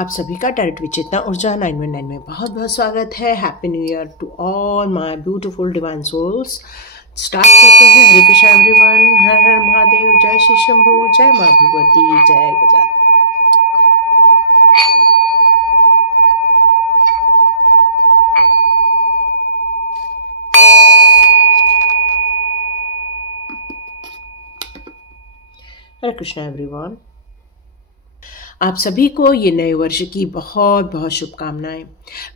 आप सभी का टैरेट विद चेतना ऊर्जा 919 में बहुत बहुत स्वागत है। Happy new year to all my beautiful divine souls. Start करते हैं। हरे कृष्ण एवरीवन। हर हर महादेव। जय श्री शंभू। जय माँ भगवती। जय गजानन। हरे कृष्ण एवरीवन। आप सभी को ये नए वर्ष की बहुत बहुत शुभकामनाएं।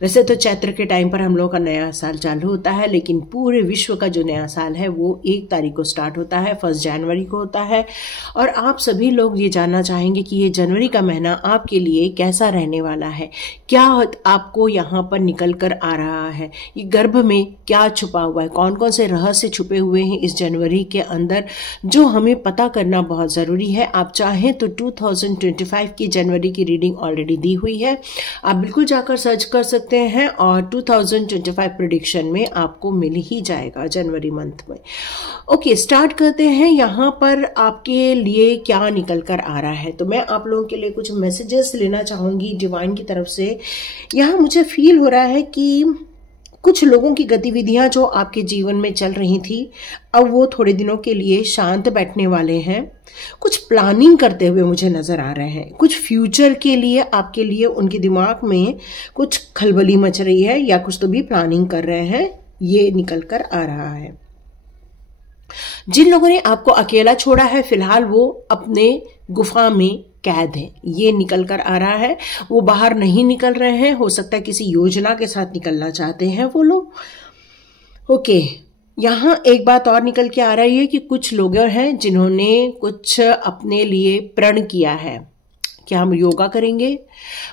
वैसे तो चैत्र के टाइम पर हम लोगों का नया साल चालू होता है, लेकिन पूरे विश्व का जो नया साल है वो 1 तारीख को स्टार्ट होता है, 1 जनवरी को होता है। और आप सभी लोग ये जानना चाहेंगे कि ये जनवरी का महीना आपके लिए कैसा रहने वाला है, क्या आपको यहाँ पर निकल कर आ रहा है, ये गर्भ में क्या छुपा हुआ है, कौन कौन से रहस्य छुपे हुए हैं इस जनवरी के अंदर, जो हमें पता करना बहुत ज़रूरी है। आप चाहें तो 2025 की जनवरी की रीडिंग ऑलरेडी दी हुई है, आप बिल्कुल जाकर सर्च कर सकते हैं और 2025 प्रेडिक्शन में आपको मिल ही जाएगा जनवरी मंथ में। ओके, स्टार्ट करते हैं। यहाँ पर आपके लिए क्या निकल कर आ रहा है, तो मैं आप लोगों के लिए कुछ मैसेजेस लेना चाहूँगी डिवाइन की तरफ से। यहाँ मुझे फील हो रहा है कि कुछ लोगों की गतिविधियां जो आपके जीवन में चल रही थी, अब वो थोड़े दिनों के लिए शांत बैठने वाले हैं। कुछ प्लानिंग करते हुए मुझे नजर आ रहे हैं, कुछ फ्यूचर के लिए आपके लिए उनके दिमाग में कुछ खलबली मच रही है या कुछ तो भी प्लानिंग कर रहे हैं, ये निकल कर आ रहा है। जिन लोगों ने आपको अकेला छोड़ा है, फिलहाल वो अपने गुफा में कैद है, ये निकल कर आ रहा है। वो बाहर नहीं निकल रहे हैं, हो सकता है किसी योजना के साथ निकलना चाहते हैं वो लोग। ओके, यहाँ एक बात और निकल के आ रही है कि कुछ लोग हैं जिन्होंने कुछ अपने लिए प्रण किया है कि हम योगा करेंगे।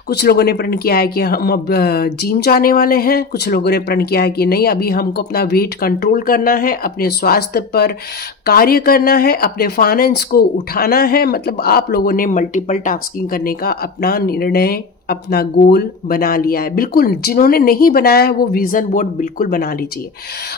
कुछ लोगों ने प्रण किया है कि हम अब जिम जाने वाले हैं। कुछ लोगों ने प्रण किया है कि नहीं, अभी हमको अपना वेट कंट्रोल करना है, अपने स्वास्थ्य पर कार्य करना है, अपने फाइनेंस को उठाना है। मतलब आप लोगों ने मल्टीपल टास्किंग करने का अपना निर्णय, अपना गोल बना लिया है। बिल्कुल, जिन्होंने नहीं बनाया है वो विजन बोर्ड बिल्कुल बना लीजिए।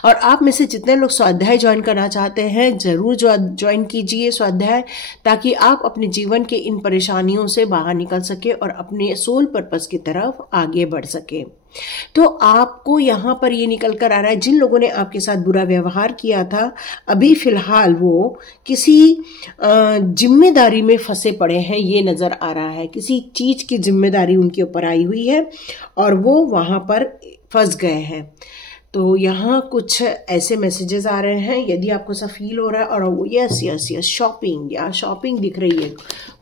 और आप में से जितने लोग स्वाध्याय ज्वाइन करना चाहते हैं, जरूर ज्वाइन कीजिए स्वाध्याय, ताकि आप अपने जीवन के इन परेशानियों से बाहर निकल सके और अपने सोल पर्पस की तरफ आगे बढ़ सके। तो आपको यहाँ पर ये निकल कर आ रहा है, जिन लोगों ने आपके साथ बुरा व्यवहार किया था, अभी फिलहाल वो किसी जिम्मेदारी में फंसे पड़े हैं, ये नजर आ रहा है। किसी चीज की जिम्मेदारी उनके ऊपर आई हुई है और वो वहां पर फंस गए हैं। तो यहाँ कुछ ऐसे मैसेजेस आ रहे हैं, यदि आपको ऐसा फील हो रहा है। और यस यस यस, शॉपिंग, या शॉपिंग दिख रही है।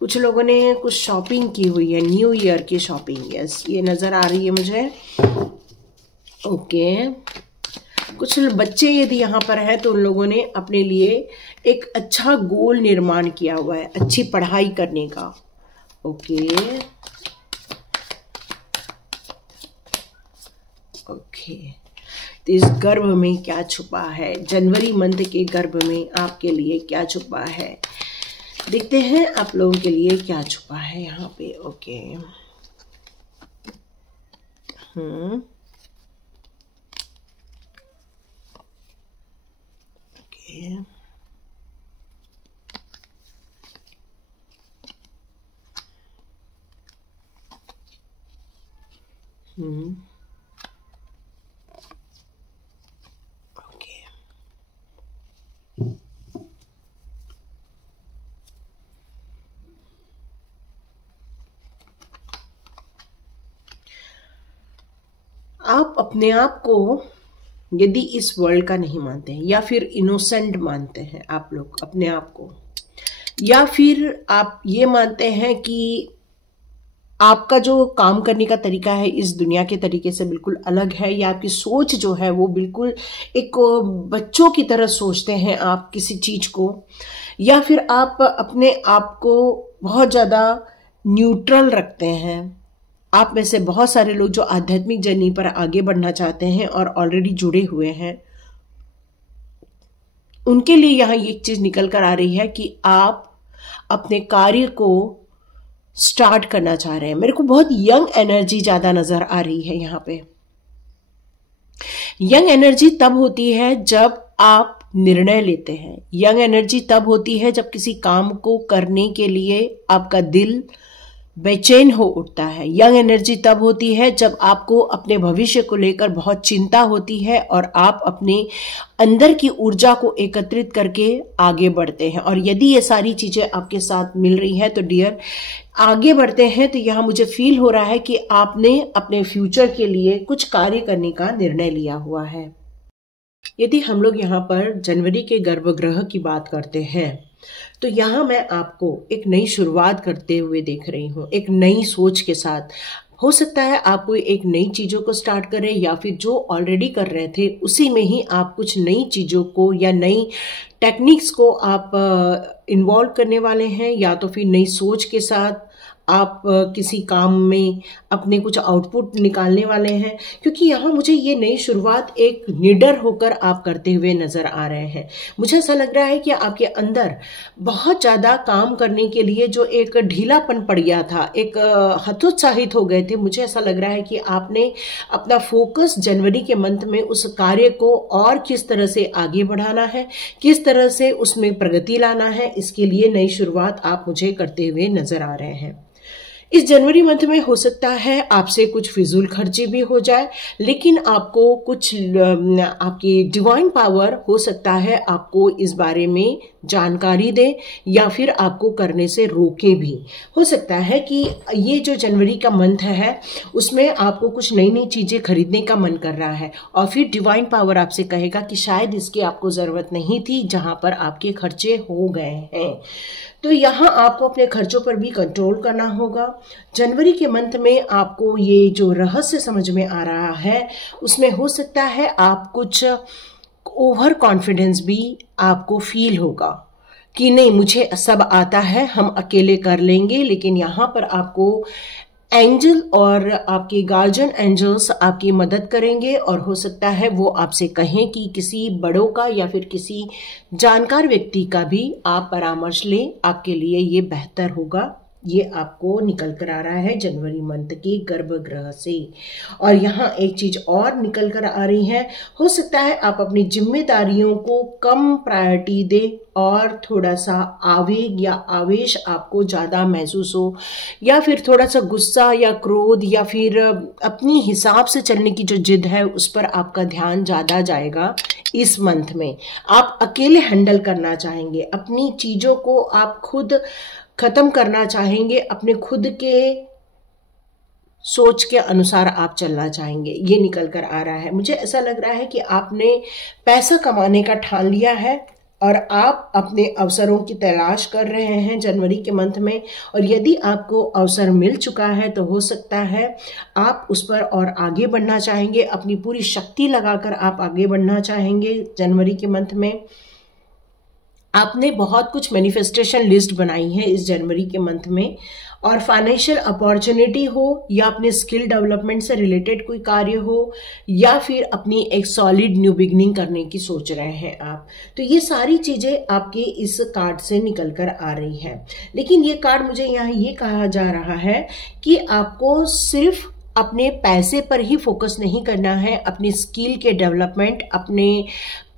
कुछ लोगों ने कुछ शॉपिंग की हुई है, न्यू ईयर की शॉपिंग, यस, ये नज़र आ रही है मुझे। ओके, कुछ बच्चे यदि यहाँ पर है तो उन लोगों ने अपने लिए एक अच्छा गोल निर्माण किया हुआ है, अच्छी पढ़ाई करने का। ओके ओके, तो इस गर्भ में क्या छुपा है, जनवरी मंथ के गर्भ में आपके लिए क्या छुपा है, देखते हैं आप लोगों के लिए क्या छुपा है यहाँ पे। ओके, ओके, आप अपने आप को यदि इस वर्ल्ड का नहीं मानते हैं, या फिर इनोसेंट मानते हैं आप लोग अपने आप को, या फिर आप ये मानते हैं कि आपका जो काम करने का तरीका है इस दुनिया के तरीके से बिल्कुल अलग है, या आपकी सोच जो है वो बिल्कुल एक बच्चों की तरह सोचते हैं आप किसी चीज को, या फिर आप अपने आप को बहुत ज़्यादा न्यूट्रल रखते हैं। आप में से बहुत सारे लोग जो आध्यात्मिक जर्नी पर आगे बढ़ना चाहते हैं और ऑलरेडी जुड़े हुए हैं, उनके लिए यहाँ ये चीज निकल कर आ रही है कि आप अपने कार्य को स्टार्ट करना चाह रहे हैं। मेरे को बहुत यंग एनर्जी ज्यादा नजर आ रही है यहाँ पे। यंग एनर्जी तब होती है जब आप निर्णय लेते हैं। यंग एनर्जी तब होती है जब किसी काम को करने के लिए आपका दिल बेचैन हो उठता है। यंग एनर्जी तब होती है जब आपको अपने भविष्य को लेकर बहुत चिंता होती है और आप अपने अंदर की ऊर्जा को एकत्रित करके आगे बढ़ते हैं। और यदि ये सारी चीजें आपके साथ मिल रही है तो डियर, आगे बढ़ते हैं तो यहाँ मुझे फील हो रहा है कि आपने अपने फ्यूचर के लिए कुछ कार्य करने का निर्णय लिया हुआ है। यदि हम लोग यहाँ पर जनवरी के गर्भगृह की बात करते हैं तो यहाँ मैं आपको एक नई शुरुआत करते हुए देख रही हूँ, एक नई सोच के साथ। हो सकता है आप कोई एक नई चीज़ों को स्टार्ट करें या फिर जो ऑलरेडी कर रहे थे उसी में ही आप कुछ नई चीज़ों को या नई टेक्निक्स को आप इन्वॉल्व करने वाले हैं, या तो फिर नई सोच के साथ आप किसी काम में अपने कुछ आउटपुट निकालने वाले हैं। क्योंकि यहाँ मुझे ये नई शुरुआत एक निडर होकर आप करते हुए नजर आ रहे हैं। मुझे ऐसा लग रहा है कि आपके अंदर बहुत ज़्यादा काम करने के लिए जो एक ढीलापन पड़ गया था, एक हतोत्साहित हो गए थे, मुझे ऐसा लग रहा है कि आपने अपना फोकस जनवरी के मंथ में उस कार्य को और किस तरह से आगे बढ़ाना है, किस तरह से उसमें प्रगति लाना है, इसके लिए नई शुरुआत आप मुझे करते हुए नजर आ रहे हैं। इस जनवरी मंथ में हो सकता है आपसे कुछ फिजूल खर्ची भी हो जाए, लेकिन आपको कुछ आपकी डिवाइन पावर हो सकता है आपको इस बारे में जानकारी दे या फिर आपको करने से रोके भी। हो सकता है कि ये जो जनवरी का मंथ है उसमें आपको कुछ नई नई चीजें खरीदने का मन कर रहा है और फिर डिवाइन पावर आपसे कहेगा कि शायद इसकी आपको जरूरत नहीं थी, जहां पर आपके खर्चे हो गए हैं। तो यहाँ आपको अपने खर्चों पर भी कंट्रोल करना होगा। जनवरी के मंथ में आपको ये जो रहस्य समझ में आ रहा है उसमें हो सकता है आप कुछ ओवर कॉन्फिडेंस भी आपको फील होगा कि नहीं मुझे सब आता है, हम अकेले कर लेंगे। लेकिन यहाँ पर आपको एंजल और आपके गार्जियन एंजल्स आपकी मदद करेंगे और हो सकता है वो आपसे कहें कि किसी बड़ों का या फिर किसी जानकार व्यक्ति का भी आप परामर्श लें, आपके लिए ये बेहतर होगा। ये आपको निकल कर आ रहा है जनवरी मंथ के गर्भगृह से। और यहाँ एक चीज और निकल कर आ रही है, हो सकता है आप अपनी जिम्मेदारियों को कम प्रायोरिटी दें और थोड़ा सा आवेग या आवेश आपको ज्यादा महसूस हो, या फिर थोड़ा सा गुस्सा या क्रोध या फिर अपनी हिसाब से चलने की जो जिद है उस पर आपका ध्यान ज्यादा जाएगा। इस मंथ में आप अकेले हैंडल करना चाहेंगे, अपनी चीजों को आप खुद खत्म करना चाहेंगे, अपने खुद के सोच के अनुसार आप चलना चाहेंगे। ये निकल कर आ रहा है। मुझे ऐसा लग रहा है कि आपने पैसा कमाने का ठान लिया है और आप अपने अवसरों की तलाश कर रहे हैं जनवरी के मंथ में। और यदि आपको अवसर मिल चुका है तो हो सकता है आप उस पर और आगे बढ़ना चाहेंगे, अपनी पूरी शक्ति लगाकर आप आगे बढ़ना चाहेंगे जनवरी के मंथ में। आपने बहुत कुछ मैनिफेस्टेशन लिस्ट बनाई है इस जनवरी के मंथ में, और फाइनेंशियल अपॉर्चुनिटी हो या अपने स्किल डेवलपमेंट से रिलेटेड कोई कार्य हो या फिर अपनी एक सॉलिड न्यू बिगनिंग करने की सोच रहे हैं आप, तो ये सारी चीजें आपके इस कार्ड से निकल कर आ रही है। लेकिन ये कार्ड मुझे यहाँ ये कहा जा रहा है कि आपको सिर्फ अपने पैसे पर ही फोकस नहीं करना है, अपनी स्किल के डेवलपमेंट, अपने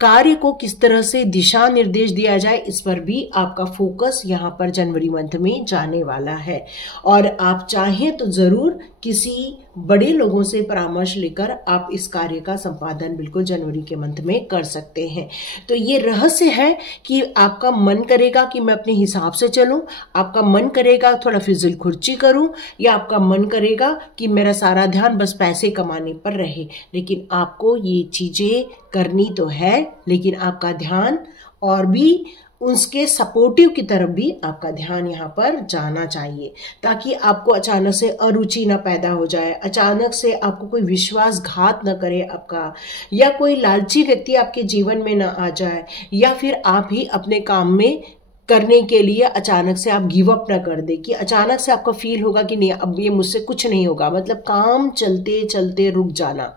कार्य को किस तरह से दिशा निर्देश दिया जाए, इस पर भी आपका फोकस यहाँ पर जनवरी मंथ में जाने वाला है। और आप चाहें तो जरूर किसी बड़े लोगों से परामर्श लेकर आप इस कार्य का संपादन बिल्कुल जनवरी के मंथ में कर सकते हैं। तो ये रहस्य है कि आपका मन करेगा कि मैं अपने हिसाब से चलूं, आपका मन करेगा थोड़ा फिजूल खर्ची करूं, या आपका मन करेगा कि मेरा सारा ध्यान बस पैसे कमाने पर रहे। लेकिन आपको ये चीजें करनी तो है, लेकिन आपका ध्यान और भी उसके सपोर्टिव की तरफ भी आपका ध्यान यहाँ पर जाना चाहिए, ताकि आपको अचानक से अरुचि ना पैदा हो जाए, अचानक से आपको कोई विश्वासघात न करे आपका, या कोई लालची व्यक्ति आपके जीवन में ना आ जाए, या फिर आप ही अपने काम में करने के लिए अचानक से आप गिव अप ना कर दे, कि अचानक से आपको फील होगा कि नहीं अब ये मुझसे कुछ नहीं होगा, मतलब काम चलते चलते रुक जाना।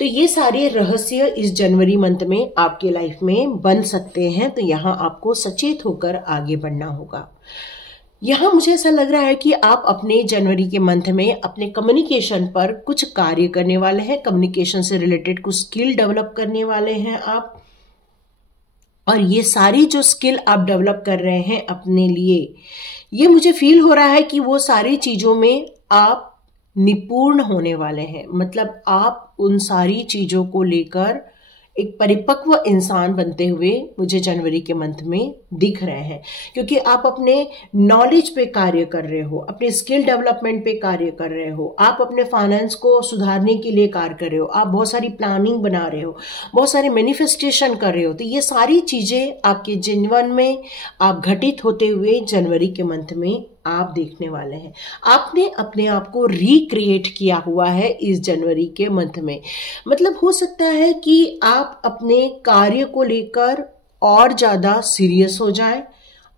तो ये सारे रहस्य इस जनवरी मंथ में आपके लाइफ में बन सकते हैं। तो यहाँ आपको सचेत होकर आगे बढ़ना होगा। यहाँ मुझे ऐसा लग रहा है कि आप अपने जनवरी के मंथ में अपने कम्युनिकेशन पर कुछ कार्य करने वाले हैं, कम्युनिकेशन से रिलेटेड कुछ स्किल डेवलप करने वाले हैं आप। और ये सारी जो स्किल आप डेवलप कर रहे हैं अपने लिए, ये मुझे फील हो रहा है कि वो सारी चीज़ों में आप निपुण होने वाले हैं। मतलब आप उन सारी चीज़ों को लेकर एक परिपक्व इंसान बनते हुए मुझे जनवरी के मंथ में दिख रहे हैं, क्योंकि आप अपने नॉलेज पे कार्य कर रहे हो, अपने स्किल डेवलपमेंट पे कार्य कर रहे हो, आप अपने फाइनेंस को सुधारने के लिए कार्य कर रहे हो, आप बहुत सारी प्लानिंग बना रहे हो, बहुत सारे मैनिफेस्टेशन कर रहे हो। तो ये सारी चीज़ें आपके जीवन में आप घटित होते हुए जनवरी के मंथ में आप देखने वाले हैं। आपने अपने आप को रिक्रिएट किया हुआ है इस जनवरी के मंथ में। मतलब हो सकता है कि आप अपने कार्य को लेकर और ज़्यादा सीरियस हो जाएं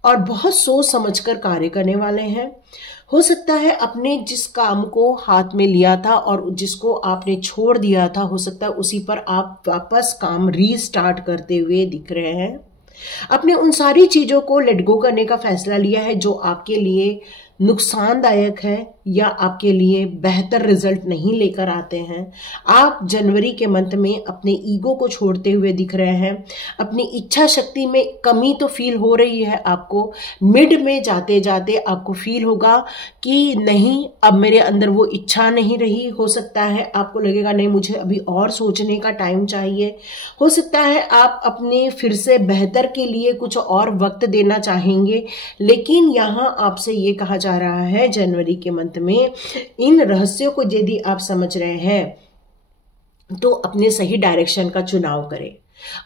और बहुत सोच समझकर कार्य करने वाले हैं। हो सकता है अपने जिस काम को हाथ में लिया था और जिसको आपने छोड़ दिया था, हो सकता है उसी पर आप वापस काम रीस्टार्ट करते हुए दिख रहे हैं। अपने उन सारी चीज़ों को लेट गो करने का फैसला लिया है जो आपके लिए नुकसानदायक है या आपके लिए बेहतर रिजल्ट नहीं लेकर आते हैं। आप जनवरी के मंथ में अपने ईगो को छोड़ते हुए दिख रहे हैं। अपनी इच्छा शक्ति में कमी तो फील हो रही है आपको। मिड में जाते जाते आपको फील होगा कि नहीं, अब मेरे अंदर वो इच्छा नहीं रही। हो सकता है आपको लगेगा नहीं, मुझे अभी और सोचने का टाइम चाहिए। हो सकता है आप अपने फिर से बेहतर के लिए कुछ और वक्त देना चाहेंगे। लेकिन यहाँ आपसे ये कहा जा रहा है जनवरी के मंथ में, इन रहस्यों को यदि आप समझ रहे हैं तो अपने सही डायरेक्शन का चुनाव करें,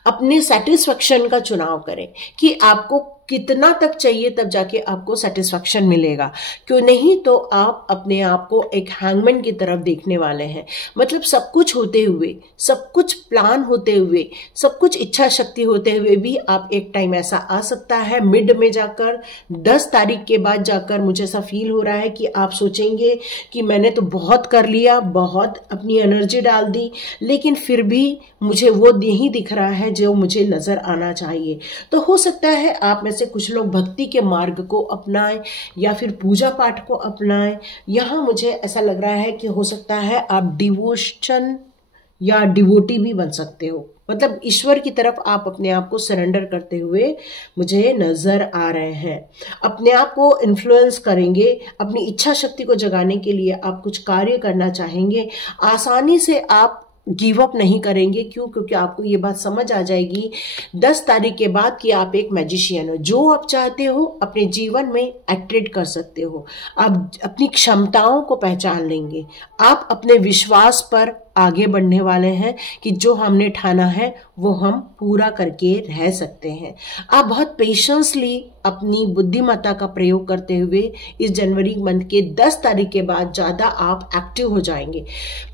अपने सेटिस्फेक्शन का चुनाव करें कि आपको कितना तक चाहिए, तब जाके आपको सेटिस्फेक्शन मिलेगा। क्यों नहीं तो आप अपने आप को एक हैंगमैन की तरफ देखने वाले हैं। मतलब सब कुछ होते हुए, सब कुछ प्लान होते हुए, सब कुछ इच्छा शक्ति होते हुए भी आप एक टाइम ऐसा आ सकता है मिड में जाकर 10 तारीख के बाद जाकर मुझे ऐसा फील हो रहा है कि आप सोचेंगे कि मैंने तो बहुत कर लिया, बहुत अपनी एनर्जी डाल दी, लेकिन फिर भी मुझे वो नहीं दिख रहा है जो मुझे नजर आना चाहिए। तो हो सकता है आप में से कुछ लोग भक्ति के मार्ग को अपनाएं या फिर पूजा पाठ को अपनाएं। यहाँ मुझे ऐसा लग रहा है कि हो सकता है आप डिवोशन या डिवोटी भी बन सकते हो। मतलब ईश्वर की तरफ आप अपने आप को सरेंडर करते हुए मुझे नजर आ रहे हैं। अपने आप को इन्फ्लुएंस करेंगे, अपनी इच्छा शक्ति को जगाने के लिए आप कुछ कार्य करना चाहेंगे। आसानी से आप गिव अप नहीं करेंगे। क्यों? क्योंकि आपको ये बात समझ आ जाएगी 10 तारीख के बाद कि आप एक मैजिशियन हो। जो आप चाहते हो अपने जीवन में एक्टिवेट कर सकते हो। आप अपनी क्षमताओं को पहचान लेंगे। आप अपने विश्वास पर आगे बढ़ने वाले हैं कि जो हमने ठाना है वो हम पूरा करके रह सकते हैं। आप बहुत पेशेंसली अपनी बुद्धिमत्ता का प्रयोग करते हुए इस जनवरी मंथ के 10 तारीख के बाद ज़्यादा आप एक्टिव हो जाएंगे।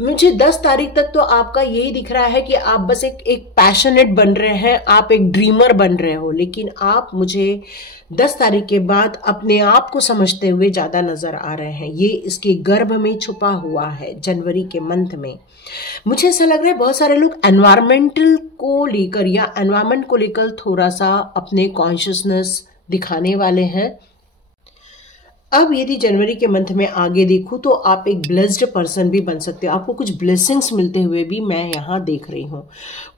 मुझे 10 तारीख तक तो आपका यही दिख रहा है कि आप बस एक पैशनेट बन रहे हैं, आप एक ड्रीमर बन रहे हो। लेकिन आप मुझे 10 तारीख के बाद अपने आप को समझते हुए ज़्यादा नजर आ रहे हैं। ये इसके गर्भ में छुपा हुआ है जनवरी के मंथ में। मुझे ऐसा लग रहा है बहुत सारे लोग एनवायरमेंटल को लेकर या एनवायरमेंट को लेकर थोड़ा सा अपने कॉन्शियसनेस दिखाने वाले हैं। अब यदि जनवरी के मंथ में आगे देखूं तो आप एक ब्लेस्ड पर्सन भी बन सकते हो। आपको कुछ ब्लेसिंग्स मिलते हुए भी मैं यहाँ देख रही हूँ।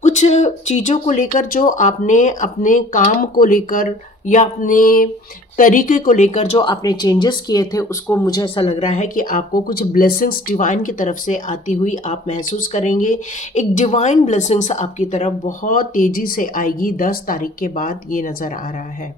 कुछ चीज़ों को लेकर जो आपने अपने काम को लेकर या अपने तरीके को लेकर जो आपने चेंजेस किए थे, उसको मुझे ऐसा लग रहा है कि आपको कुछ ब्लेसिंग्स डिवाइन की तरफ से आती हुई आप महसूस करेंगे। एक डिवाइन ब्लेसिंग्स आपकी तरफ बहुत तेजी से आएगी 10 तारीख के बाद, ये नजर आ रहा है।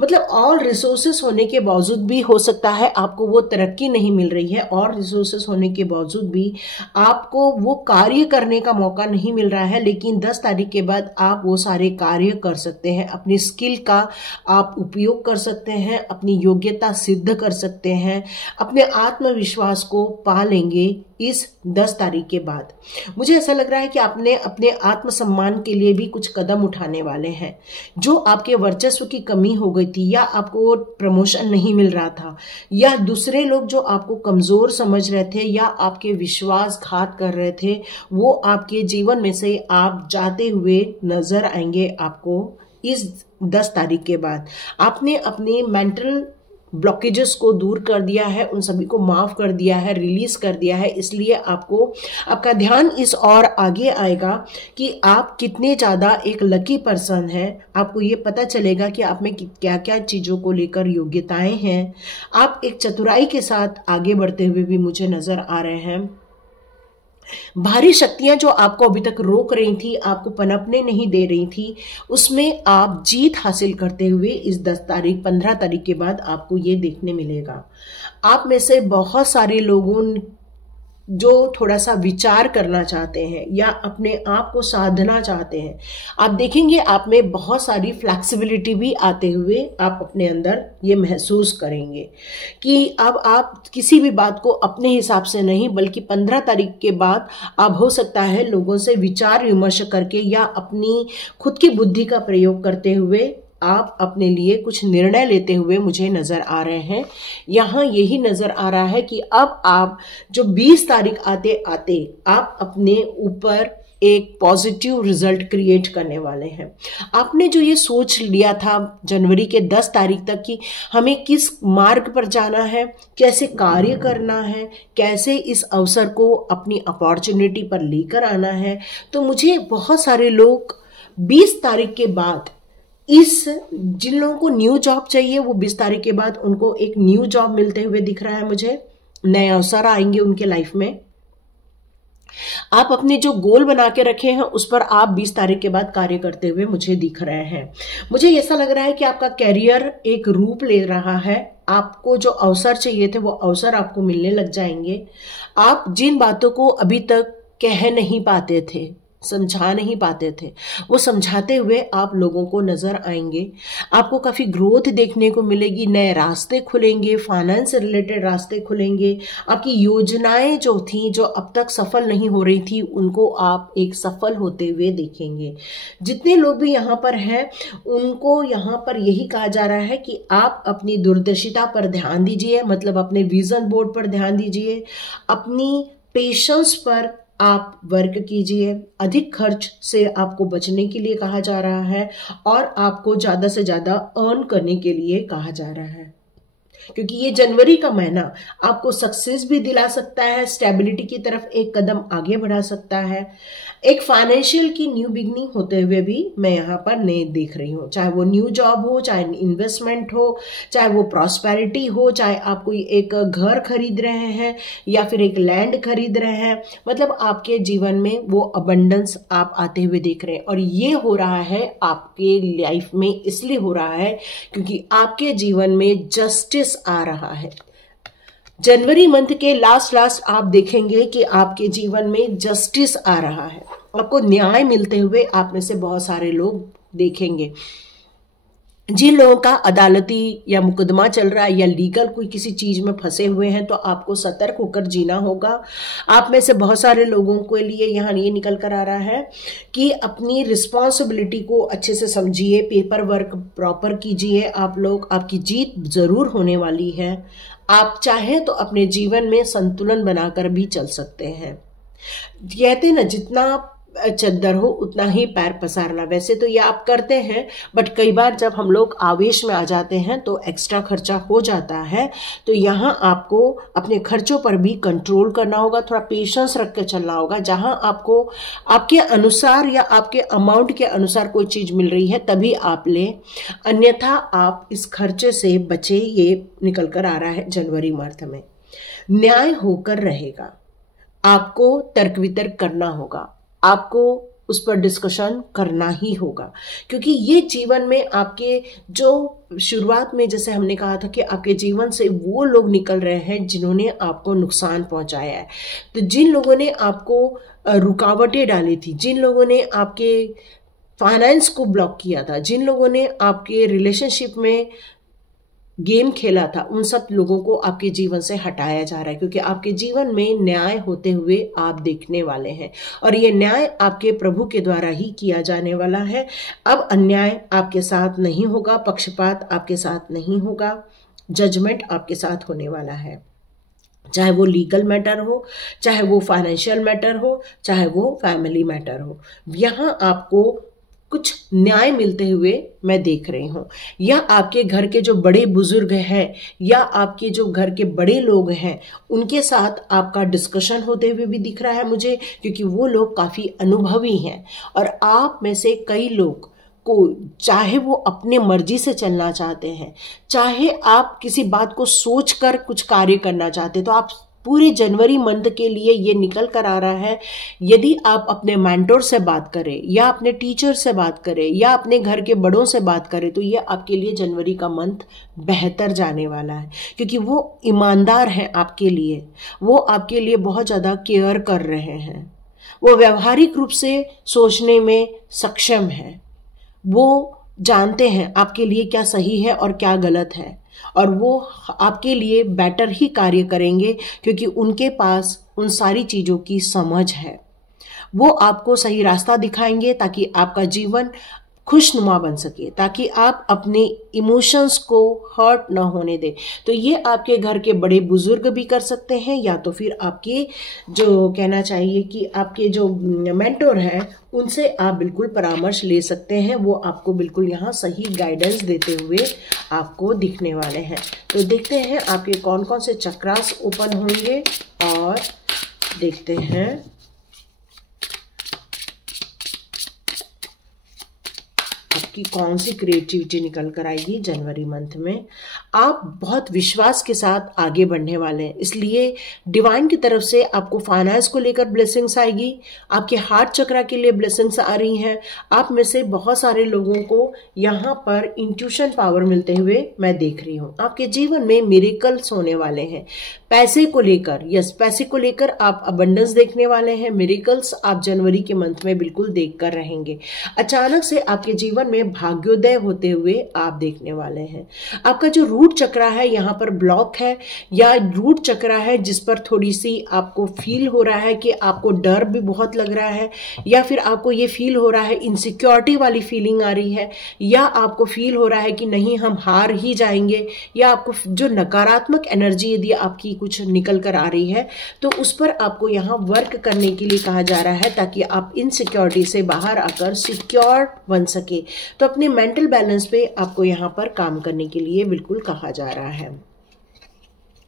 मतलब ऑल रिसोर्सेस होने के बावजूद भी हो सकता है आपको वो तरक्की नहीं मिल रही है, और रिसोर्सेस होने के बावजूद भी आपको वो कार्य करने का मौका नहीं मिल रहा है। लेकिन 10 तारीख के बाद आप वो सारे कार्य कर सकते हैं। अपनी स्किल का आप उपयोग कर सकते हैं, अपनी योग्यता सिद्ध कर सकते हैं, अपने आत्मविश्वास को पा लेंगे इस 10 तारीख के बाद। मुझे ऐसा लग रहा है कि आपने अपने आत्मसम्मान के लिए भी कुछ कदम उठाने वाले हैं। जो आपके वर्चस्व की कमी हो गई थी, या आपको प्रमोशन नहीं मिल रहा था, या दूसरे लोग जो आपको कमजोर समझ रहे थे या आपके विश्वासघात कर रहे थे, वो आपके जीवन में से आप जाते हुए नजर आएंगे आपको इस 10 तारीख के बाद। आपने अपने मेंटल ब्लॉकेजेस को दूर कर दिया है, उन सभी को माफ कर दिया है, रिलीज कर दिया है। इसलिए आपको आपका ध्यान इस और आगे आएगा कि आप कितने ज़्यादा एक लकी पर्सन हैं। आपको ये पता चलेगा कि आप में क्या क्या चीज़ों को लेकर योग्यताएं हैं। आप एक चतुराई के साथ आगे बढ़ते हुए भी मुझे नजर आ रहे हैं। भारी शक्तियां जो आपको अभी तक रोक रही थी, आपको पनपने नहीं दे रही थी, उसमें आप जीत हासिल करते हुए इस 10 तारीख 15 तारीख के बाद आपको ये देखने मिलेगा। आप में से बहुत सारे लोगों जो थोड़ा सा विचार करना चाहते हैं या अपने आप को साधना चाहते हैं, आप देखेंगे आप में बहुत सारी फ्लैक्सिबिलिटी भी आते हुए आप अपने अंदर ये महसूस करेंगे कि अब आप किसी भी बात को अपने हिसाब से नहीं, बल्कि 15 तारीख के बाद आप हो सकता है लोगों से विचार विमर्श करके या अपनी खुद की बुद्धि का प्रयोग करते हुए आप अपने लिए कुछ निर्णय लेते हुए मुझे नजर आ रहे हैं। यहाँ यही नजर आ रहा है कि अब आप जो 20 तारीख आते आते आप अपने ऊपर एक पॉजिटिव रिजल्ट क्रिएट करने वाले हैं। आपने जो ये सोच लिया था जनवरी के 10 तारीख तक कि हमें किस मार्ग पर जाना है, कैसे कार्य करना है, कैसे इस अवसर को अपनी अपॉर्चुनिटी पर लेकर आना है, तो मुझे बहुत सारे लोग 20 तारीख के बाद जिन लोगों को न्यू जॉब चाहिए वो 20 तारीख के बाद उनको एक न्यू जॉब मिलते हुए दिख रहा है। मुझे नए अवसर आएंगे उनके लाइफ में। आप अपने जो गोल बना के रखे हैं उस पर आप 20 तारीख के बाद कार्य करते हुए मुझे दिख रहे हैं। मुझे ऐसा लग रहा है कि आपका कैरियर एक रूप ले रहा है। आपको जो अवसर चाहिए थे वो अवसर आपको मिलने लग जाएंगे। आप जिन बातों को अभी तक कह नहीं पाते थे, समझा नहीं पाते थे, वो समझाते हुए आप लोगों को नजर आएंगे। आपको काफी ग्रोथ देखने को मिलेगी, नए रास्ते खुलेंगे, फाइनेंस से रिलेटेड रास्ते खुलेंगे। आपकी योजनाएं जो थी, जो अब तक सफल नहीं हो रही थी, उनको आप एक सफल होते हुए देखेंगे। जितने लोग भी यहाँ पर हैं उनको यहाँ पर यही कहा जा रहा है कि आप अपनी दूरदर्शिता पर ध्यान दीजिए, मतलब अपने विजन बोर्ड पर ध्यान दीजिए, अपनी पेशेंस पर आप वर्क कीजिए। अधिक खर्च से आपको बचने के लिए कहा जा रहा है और आपको ज्यादा से ज्यादा अर्न करने के लिए कहा जा रहा है, क्योंकि ये जनवरी का महीना आपको सक्सेस भी दिला सकता है, स्टेबिलिटी की तरफ एक कदम आगे बढ़ा सकता है। एक फाइनेंशियल की न्यू बिगनिंग होते हुए भी मैं यहाँ पर नए देख रही हूँ, चाहे वो न्यू जॉब हो, चाहे इन्वेस्टमेंट हो, चाहे वो प्रॉस्पेरिटी हो, चाहे आप कोई एक घर खरीद रहे हैं या फिर एक लैंड खरीद रहे हैं, मतलब आपके जीवन में वो अबंडेंस आप आते हुए देख रहे हैं। और ये हो रहा है आपके लाइफ में इसलिए हो रहा है क्योंकि आपके जीवन में जस्टिस आ रहा है। जनवरी मंथ के लास्ट आप देखेंगे कि आपके जीवन में जस्टिस आ रहा है, आपको न्याय मिलते हुए आप में से बहुत सारे लोग देखेंगे। जिन लोगों का अदालती या मुकदमा चल रहा है या लीगल कोई किसी चीज में फंसे हुए हैं, तो आपको सतर्क होकर जीना होगा। आप में से बहुत सारे लोगों के लिए यहाँ ये निकल कर आ रहा है कि अपनी रिस्पॉन्सिबिलिटी को अच्छे से समझिए, पेपर वर्क प्रॉपर कीजिए। आप लोग, आपकी जीत जरूर होने वाली है। आप चाहें तो अपने जीवन में संतुलन बनाकर भी चल सकते हैं। कहते हैं ना, जितना चद्दर हो उतना ही पैर पसारना। वैसे तो ये आप करते हैं, बट कई बार जब हम लोग आवेश में आ जाते हैं तो एक्स्ट्रा खर्चा हो जाता है। तो यहाँ आपको अपने खर्चों पर भी कंट्रोल करना होगा, थोड़ा पेशेंस रख के चलना होगा। जहां आपको आपके अनुसार या आपके अमाउंट के अनुसार कोई चीज मिल रही है तभी आप लें, अन्यथा आप इस खर्चे से बचे। ये निकल कर आ रहा है जनवरी मंथ में। न्याय होकर रहेगा, आपको तर्क वितर्क करना होगा, आपको उस पर डिस्कशन करना ही होगा, क्योंकि ये जीवन में आपके जो शुरुआत में जैसे हमने कहा था कि आपके जीवन से वो लोग निकल रहे हैं जिन्होंने आपको नुकसान पहुंचाया है। तो जिन लोगों ने आपको रुकावटें डाली थी, जिन लोगों ने आपके फाइनेंस को ब्लॉक किया था, जिन लोगों ने आपके रिलेशनशिप में गेम खेला था, उन सब लोगों को आपके जीवन से हटाया जा रहा है, क्योंकि आपके जीवन में न्याय होते हुए आप देखने वाले हैं। और ये न्याय आपके प्रभु के द्वारा ही किया जाने वाला है। अब अन्याय आपके साथ नहीं होगा, पक्षपात आपके साथ नहीं होगा, जजमेंट आपके साथ होने वाला है। चाहे वो लीगल मैटर हो, चाहे वो फाइनेंशियल मैटर हो, चाहे वो फैमिली मैटर हो, यहाँ आपको कुछ न्याय मिलते हुए मैं देख रही हूँ। या आपके घर के जो बड़े बुजुर्ग हैं या आपके जो घर के बड़े लोग हैं उनके साथ आपका डिस्कशन होते हुए भी दिख रहा है मुझे, क्योंकि वो लोग काफ़ी अनुभवी हैं। और आप में से कई लोग को चाहे वो अपने मर्जी से चलना चाहते हैं, चाहे आप किसी बात को सोच कर कुछ कार्य करना चाहते हैं, तो आप पूरे जनवरी मंथ के लिए ये निकल कर आ रहा है। यदि आप अपने मेंटोर से बात करें या अपने टीचर से बात करें या अपने घर के बड़ों से बात करें, तो ये आपके लिए जनवरी का मंथ बेहतर जाने वाला है, क्योंकि वो ईमानदार हैं आपके लिए, वो आपके लिए बहुत ज़्यादा केयर कर रहे हैं, वो व्यवहारिक रूप से सोचने में सक्षम है, वो जानते हैं आपके लिए क्या सही है और क्या गलत है, और वो आपके लिए बेटर ही कार्य करेंगे क्योंकि उनके पास उन सारी चीज़ों की समझ है। वो आपको सही रास्ता दिखाएंगे ताकि आपका जीवन खुशनुमा बन सके, ताकि आप अपने इमोशंस को हर्ट ना होने दें। तो ये आपके घर के बड़े बुजुर्ग भी कर सकते हैं, या तो फिर आपके जो कहना चाहिए कि आपके जो मेंटोर हैं उनसे आप बिल्कुल परामर्श ले सकते हैं। वो आपको बिल्कुल यहाँ सही गाइडेंस देते हुए आपको दिखने वाले हैं। तो देखते हैं आपके कौन कौन से चक्रास ओपन होंगे और देखते हैं आपकी कौन सी क्रिएटिविटी निकल कर आएगी जनवरी मंथ में। आप बहुत विश्वास के साथ आगे बढ़ने वाले हैं, इसलिए डिवाइन की तरफ से आपको फाइनेंस को लेकर ब्लेसिंग्स आएगी, आपके हार्ट चक्रा के लिए ब्लेसिंग्स आ रही हैं। आप में से बहुत सारे लोगों को यहाँ पर इंट्यूशन पावर मिलते हुए मैं देख रही हूँ। आपके जीवन में मिरेकल्स होने वाले हैं। पैसे को लेकर, पैसे को लेकर आप अबंडेंस देखने वाले हैं। मिरेकल्स आप जनवरी के मंथ में बिल्कुल देख कर रहेंगे। अचानक से आपके जीवन में भाग्योदय होते हुए आप देखने वाले हैं। आपका जो रूट चक्रा है यहाँ पर ब्लॉक है, या रूट चक्रा है जिस पर थोड़ी सी आपको फील हो रहा है कि आपको डर भी बहुत लग रहा है, या फिर आपको ये फील हो रहा है इनसिक्योरिटी वाली फीलिंग आ रही है, या आपको फील हो रहा है कि नहीं हम हार ही जाएंगे, या आपको जो नकारात्मक एनर्जी यदि आपकी कुछ निकल कर आ रही है तो उस पर आपको यहाँ वर्क करने के लिए कहा जा रहा है, ताकि आप इनसिक्योरिटी से बाहर आकर सिक्योर बन सके। तो अपने मेंटल बैलेंस पे आपको यहाँ पर काम करने के लिए बिल्कुल कहा जा रहा है।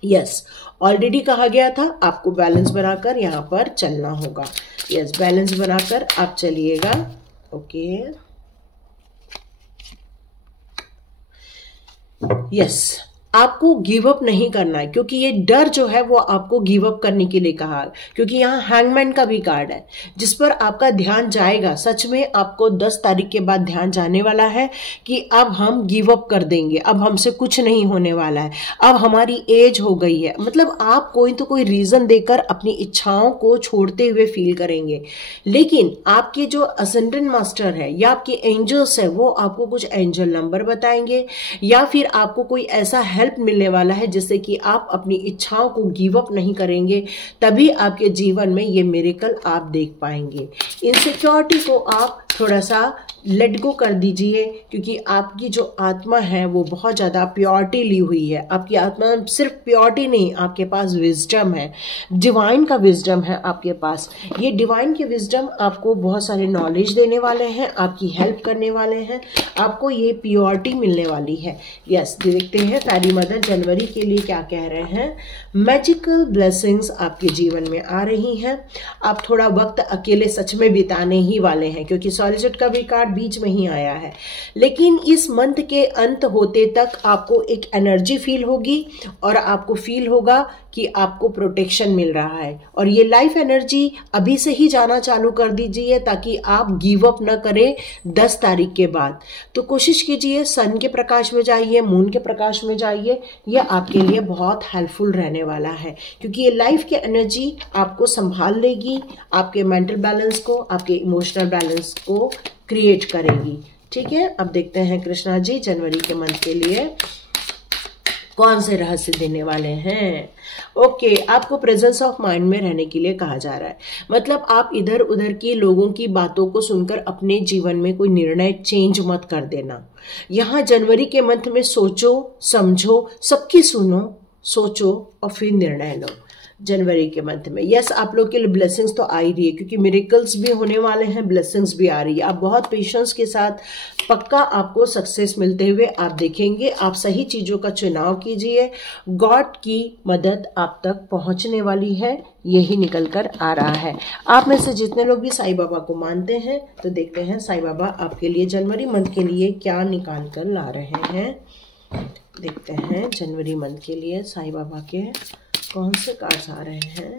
यस, ऑलरेडी कहा गया था आपको बैलेंस बनाकर यहाँ पर चलना होगा। यस, बैलेंस बनाकर आप चलिएगा। ओके, यस, आपको गिव अप नहीं करना है, क्योंकि ये डर जो है वो आपको गिव अप करने के लिए कहा, क्योंकि यहाँ हैंगमैन का भी कार्ड है जिस पर आपका ध्यान जाएगा। सच में आपको 10 तारीख के बाद ध्यान जाने वाला है कि अब हम गिव अप कर देंगे, अब हमसे कुछ नहीं होने वाला है, अब हमारी एज हो गई है। मतलब आप कोई तो कोई रीजन देकर अपनी इच्छाओं को छोड़ते हुए फील करेंगे। लेकिन आपके जो असेंडेंट मास्टर है या आपके एंजल्स है वो आपको कुछ एंजल नंबर बताएंगे, या फिर आपको कोई ऐसा हेल्प मिलने वाला है जिससे कि आप अपनी इच्छाओं को गिव अप नहीं करेंगे। तभी आपके जीवन में ये मिरेकल आप देख पाएंगे। इनसिक्योरिटी को आप थोड़ा सा लेट गो कर दीजिए, क्योंकि आपकी जो आत्मा है वो बहुत ज़्यादा प्योरिटी ली हुई है। आपकी आत्मा सिर्फ प्योरिटी नहीं, आपके पास विजडम है, डिवाइन का विजडम है आपके पास। ये डिवाइन के विजडम आपको बहुत सारे नॉलेज देने वाले हैं, आपकी हेल्प करने वाले हैं, आपको ये प्योरिटी मिलने वाली है। यस, देखते हैं फेरी मदर जनवरी के लिए क्या कह रहे हैं। मैजिकल ब्लेसिंग्स आपके जीवन में आ रही हैं। आप थोड़ा वक्त अकेले सच में बिताने ही वाले हैं, क्योंकि सॉलिट्यूड का भी कार्ड बीच में ही आया है। लेकिन इस मंथ के अंत होते तक आपको एक एनर्जी फील होगी और आपको फील होगा कि आपको प्रोटेक्शन मिल रहा है। और ये लाइफ एनर्जी अभी से ही जाना चालू कर दीजिए ताकि आप गिव अप न करें 10 तारीख के बाद। तो कोशिश कीजिए सन के प्रकाश में जाइए, मून के प्रकाश में जाइए, यह आपके लिए बहुत हेल्पफुल रहने वाला है, क्योंकि ये लाइफ की एनर्जी आपको संभाल लेगी, आपके मेंटल बैलेंस को, आपके इमोशनल बैलेंस को क्रिएट करेगी। ठीक है, अब देखते हैं कृष्णा जी जनवरी के मंथ के लिए कौन से रहस्य देने वाले हैं। ओके, आपको प्रेजेंस ऑफ माइंड में रहने के लिए कहा जा रहा है। मतलब आप इधर उधर की लोगों की बातों को सुनकर अपने जीवन में कोई निर्णय चेंज मत कर देना। यहाँ जनवरी के मंथ में सोचो, समझो, सबकी सुनो, सोचो और फिर निर्णय लो। जनवरी के मंथ में। यस, आप लोग के लिए ब्लेसिंग्स तो आ ही रही है, क्योंकि मिरेकल्स भी होने वाले हैं, ब्लेसिंग्स भी आ रही है। आप बहुत पेशेंस के साथ पक्का आपको सक्सेस मिलते हुए आप देखेंगे। आप सही चीजों का चुनाव कीजिए, गॉड की मदद आप तक पहुंचने वाली है, यही निकल कर आ रहा है। आप में से जितने लोग भी साईं बाबा को मानते हैं, तो देखते हैं साईं बाबा आपके लिए जनवरी मंथ के लिए क्या निकाल कर ला रहे हैं। देखते हैं जनवरी मंथ के लिए साईं बाबा के कौन से कार्ड्स आ रहे हैं।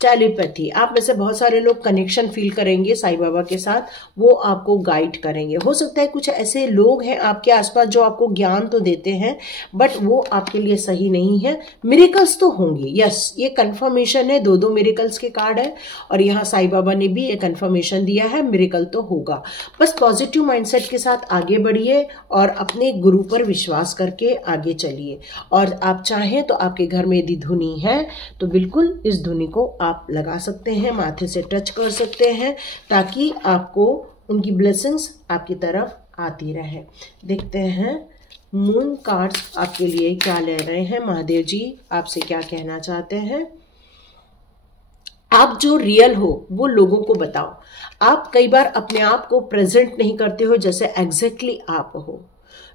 टेलीपैथी, आप में से बहुत सारे लोग कनेक्शन फील करेंगे साईं बाबा के साथ, वो आपको गाइड करेंगे। हो सकता है कुछ ऐसे लोग हैं आपके आसपास जो आपको ज्ञान तो देते हैं, बट वो आपके लिए सही नहीं है। मिरेकल्स तो होंगे, यस, ये कंफर्मेशन है, 2 मिरेकल्स के कार्ड है, और यहाँ साईं बाबा ने भी ये कंफर्मेशन दिया है, मिरेकल तो होगा। बस पॉजिटिव माइंडसेट के साथ आगे बढ़िए और अपने गुरु पर विश्वास करके आगे चलिए। और आप चाहें तो आपके घर में यदि धुनी है तो बिल्कुल इस धुनी को आप लगा सकते हैं, माथे से टच कर सकते हैं, ताकि आपको उनकी ब्लेसिंग्स आपकी तरफ आती रहे। देखते हैं मून कार्ड्स आपके लिए क्या ले रहे हैं, महादेव जी आपसे क्या कहना चाहते हैं। आप जो रियल हो वो लोगों को बताओ। आप कई बार अपने आप को प्रेजेंट नहीं करते हो जैसे एग्जैक्टली आप हो,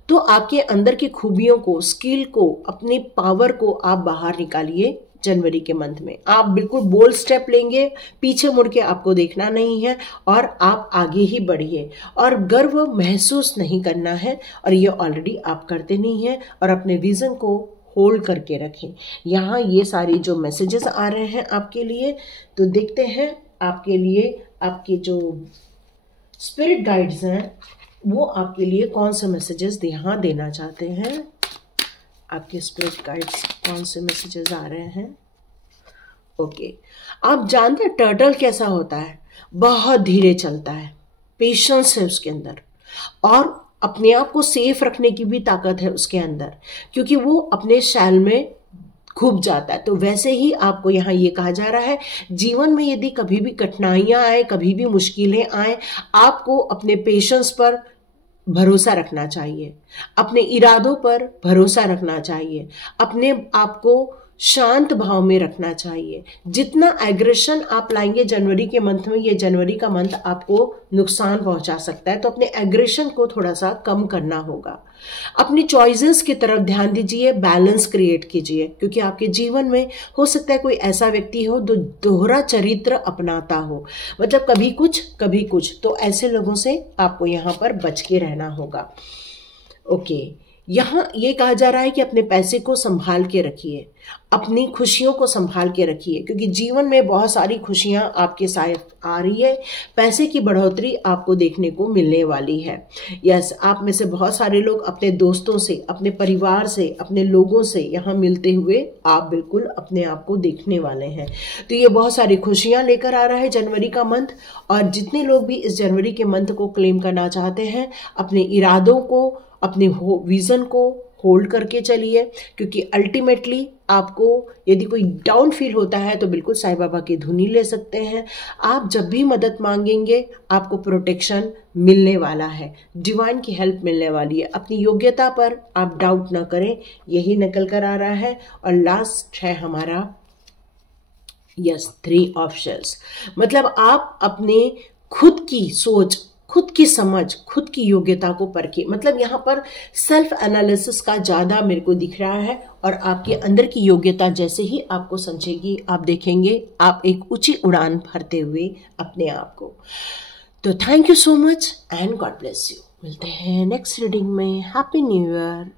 तो आपके अंदर की खूबियों को, स्किल को, अपनी पावर को आप बाहर निकालिए। जनवरी के मंथ में आप बिल्कुल बोल्ड स्टेप लेंगे, पीछे मुड़ के आपको देखना नहीं है और आप आगे ही बढ़िए, और गर्व महसूस नहीं करना है, और ये ऑलरेडी आप करते नहीं हैं, और अपने विजन को होल्ड करके रखें। यहाँ ये सारी जो मैसेजेस आ रहे हैं आपके लिए, तो देखते हैं आपके लिए आपके जो स्पिरिट गाइड्स हैं वो आपके लिए कौन से मैसेजेस यहाँ देना चाहते हैं। आपके स्पिरिट गाइड्स कौन से मैसेजेस आ रहे हैं। ओके, आप जानते हैं टर्टल कैसा होता है, बहुत धीरे चलता है, पेशेंस है उसके अंदर, और अपने आप को सेफ रखने की भी ताकत है उसके अंदर, क्योंकि वो अपने शैल में खूब जाता है। तो वैसे ही आपको यहाँ ये कहा जा रहा है, जीवन में यदि कभी भी कठिनाइयां आए, कभी भी मुश्किलें आए, आपको अपने पेशेंस पर भरोसा रखना चाहिए, अपने इरादों पर भरोसा रखना चाहिए, अपने आप को शांत भाव में रखना चाहिए। जितना एग्रेशन आप लाएंगे जनवरी के मंथ में, ये जनवरी का मंथ आपको नुकसान पहुंचा सकता है, तो अपने एग्रेशन को थोड़ा सा कम करना होगा। अपनी चॉइसेस की तरफ ध्यान दीजिए, बैलेंस क्रिएट कीजिए, क्योंकि आपके जीवन में हो सकता है कोई ऐसा व्यक्ति हो जो दोहरा चरित्र अपनाता हो, मतलब कभी कुछ, तो ऐसे लोगों से आपको यहाँ पर बच के रहना होगा। ओके, यहाँ ये कहा जा रहा है कि अपने पैसे को संभाल के रखिए, अपनी खुशियों को संभाल के रखिए, क्योंकि जीवन में बहुत सारी खुशियां आपके साथ आ रही है। पैसे की बढ़ोतरी आपको देखने को मिलने वाली है। यस, आप में से बहुत सारे लोग अपने दोस्तों से, अपने परिवार से, अपने लोगों से यहाँ मिलते हुए आप बिल्कुल अपने आप को देखने वाले हैं। तो ये बहुत सारी खुशियां लेकर आ रहा है जनवरी का मंथ। और जितने लोग भी इस जनवरी के मंथ को क्लेम करना चाहते हैं, अपने इरादों को, अपने विजन को होल्ड करके चलिए, क्योंकि अल्टीमेटली आपको यदि कोई डाउन फील होता है तो बिल्कुल साईं बाबा की धुनी ले सकते हैं। आप जब भी मदद मांगेंगे आपको प्रोटेक्शन मिलने वाला है, डिवाइन की हेल्प मिलने वाली है। अपनी योग्यता पर आप डाउट ना करें, यही निकल कर आ रहा है। और लास्ट है हमारा 3 ऑप्शंस, मतलब आप अपने खुद की सोच, खुद की समझ, खुद की योग्यता को परखिए। मतलब यहाँ पर सेल्फ एनालिसिस का ज्यादा मेरे को दिख रहा है, और आपके अंदर की योग्यता जैसे ही आपको समझेगी, आप देखेंगे आप एक ऊंची उड़ान भरते हुए अपने आप को। तो thank you so much and God bless you. मिलते हैं नेक्स्ट रीडिंग में। Happy new year.